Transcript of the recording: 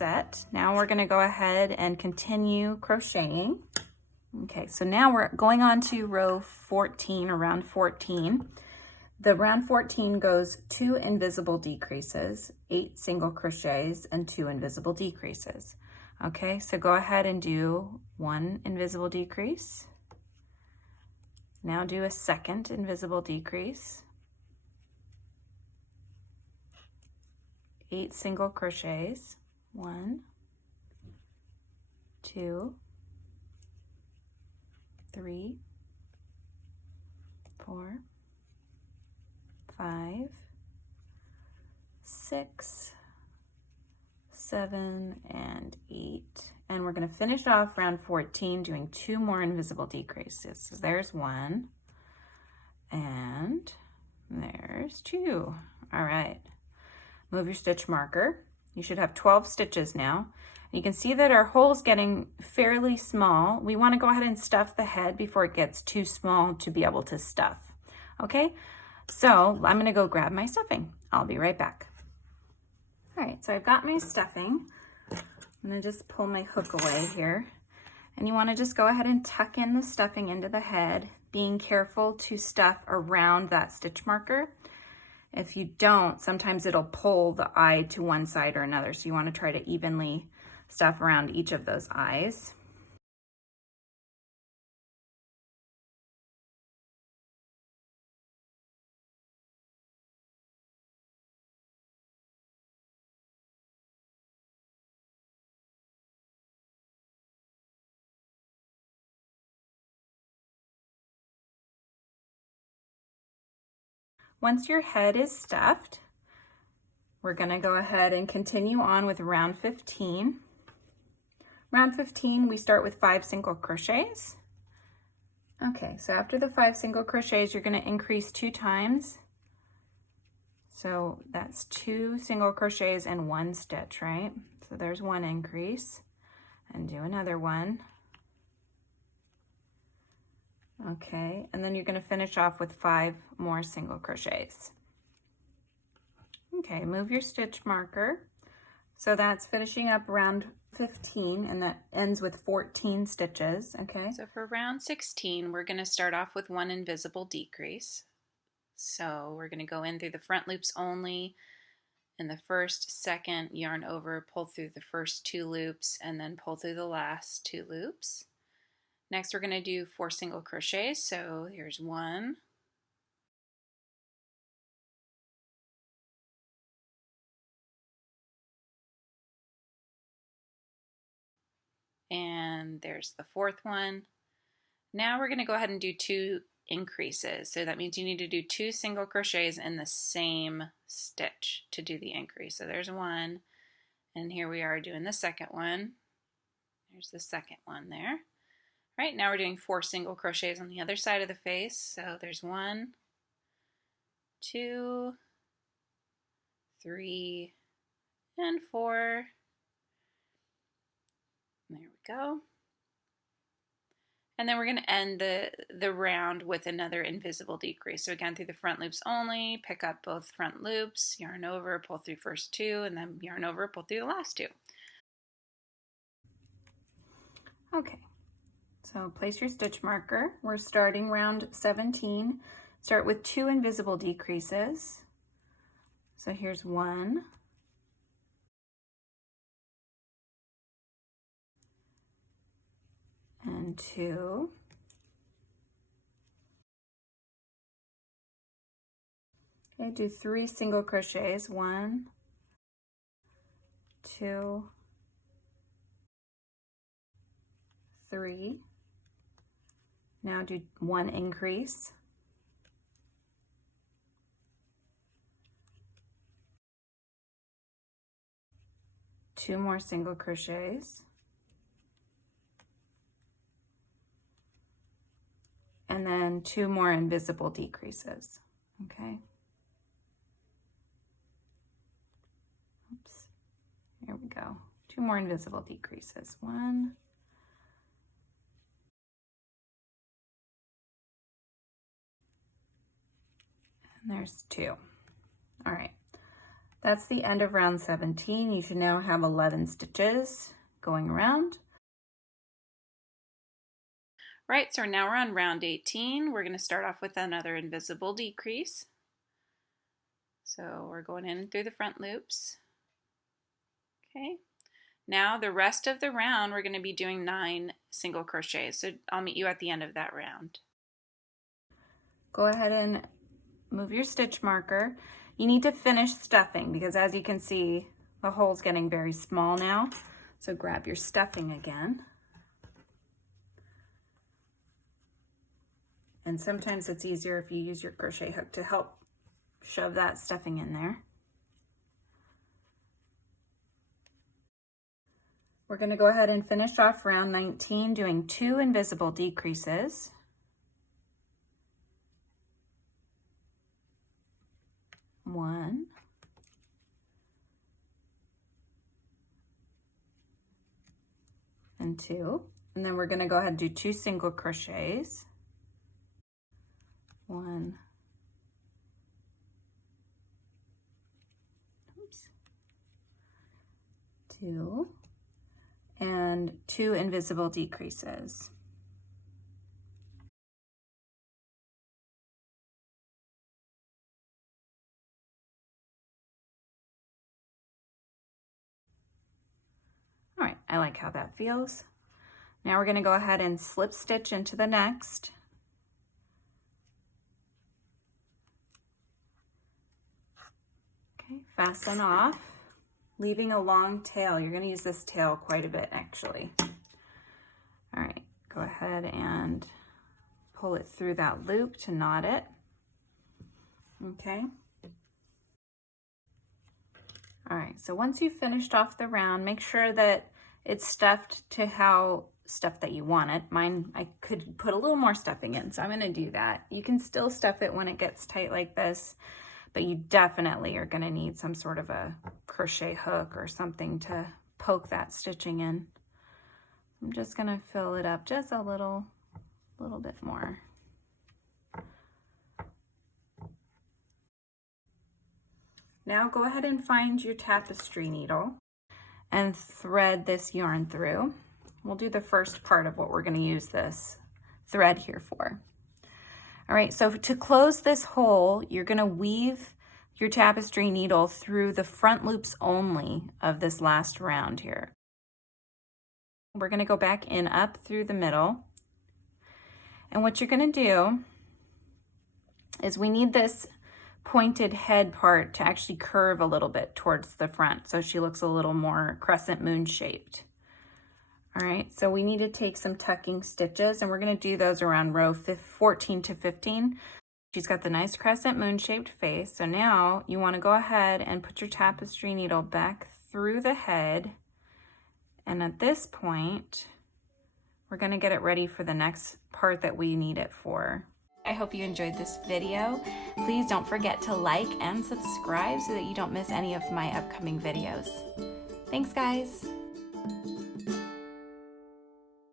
set. Now we're going to go ahead and continue crocheting. Okay, so now we're going on to row 14, or round 14. The round 14 goes 2 invisible decreases, 8 single crochets, and 2 invisible decreases. Okay, so go ahead and do 1 invisible decrease. Now do a second invisible decrease. 8 single crochets, 1, 2, 3, 4, 5, 6, 7, and 8. And we're going to finish off round 14 doing 2 more invisible decreases. So there's 1, and there's 2. All right. Move your stitch marker. You should have 12 stitches now. You can see that our hole's getting fairly small. We want to go ahead and stuff the head before it gets too small to be able to stuff. Okay, so I'm going to go grab my stuffing. I'll be right back. All right, so I've got my stuffing. I'm going to just pull my hook away here. And you want to just go ahead and tuck in the stuffing into the head, being careful to stuff around that stitch marker. If you don't, sometimes it'll pull the eye to one side or another. So you want to try to evenly stuff around each of those eyes. Once your head is stuffed, we're going to go ahead and continue on with round 15. Round 15, we start with 5 single crochets. Okay, so after the 5 single crochets, you're going to increase 2 times. So that's 2 single crochets and 1 stitch, right? So there's 1 increase, and do another one. Okay, and then you're going to finish off with 5 more single crochets. Okay, move your stitch marker. So that's finishing up round 15, and that ends with 14 stitches, okay? So for round 16, we're going to start off with 1 invisible decrease. So we're going to go in through the front loops only in the first, second, yarn over, pull through the first 2 loops, and then pull through the last 2 loops. Next, we're going to do 4 single crochets. So here's 1, and there's the 4th one. Now we're going to go ahead and do 2 increases. So that means you need to do 2 single crochets in the same stitch to do the increase. So there's 1, and here we are doing the second one. There's the second one there. All right, now we're doing 4 single crochets on the other side of the face. So there's 1, 2, 3, and 4. There we go. And then we're going to end the round with another invisible decrease. So again, through the front loops only, pick up both front loops, yarn over, pull through first 2, and then yarn over, pull through the last 2. Okay, so place your stitch marker. We're starting round 17. Start with 2 invisible decreases. So here's 1. And 2. Okay, do 3 single crochets. 1, 2, 3. Now do 1 increase. 2 more single crochets. And then 2 more invisible decreases, okay? Oops, here we go. 2 more invisible decreases. 1, and there's 2. All right, That's the end of round 17. You should now have 11 stitches going around. Right, so now we're on round 18. We're going to start off with another invisible decrease. So we're going in through the front loops. Okay. Now the rest of the round we're going to be doing 9 single crochets. So I'll meet you at the end of that round. Go ahead and move your stitch marker. You need to finish stuffing because as you can see, the hole's getting very small now. So grab your stuffing again. And sometimes it's easier if you use your crochet hook to help shove that stuffing in there. We're going to go ahead and finish off round 19 doing 2 invisible decreases. One. And 2. And then we're going to go ahead and do 2 single crochets. 1. Oops. 2. And 2 invisible decreases. All right, I like how that feels. Now we're going to go ahead and slip stitch into the next. Okay, fasten off, leaving a long tail. You're going to use this tail quite a bit actually. All right, go ahead and pull it through that loop to knot it. Okay. All right, so once you've finished off the round, make sure that it's stuffed to how stuffed that you want it. Mine, I could put a little more stuffing in, so I'm going to do that. You can still stuff it when it gets tight like this, but you definitely are going to need some sort of a crochet hook or something to poke that stitching in. I'm just going to fill it up just a little bit more. Now go ahead and find your tapestry needle and thread this yarn through. We'll do the first part of what we're going to use this thread here for. All right, so to close this hole, you're going to weave your tapestry needle through the front loops only of this last round here. We're going to go back in up through the middle. And what you're going to do is we need this pointed head part to actually curve a little bit towards the front so she looks a little more crescent moon shaped. All right, so we need to take some tucking stitches and we're going to do those around row 14 to 15. She's got the nice crescent moon shaped face. So now you want to go ahead and put your tapestry needle back through the head. And at this point, we're going to get it ready for the next part that we need it for. I hope you enjoyed this video. Please don't forget to like and subscribe so that you don't miss any of my upcoming videos. Thanks, guys.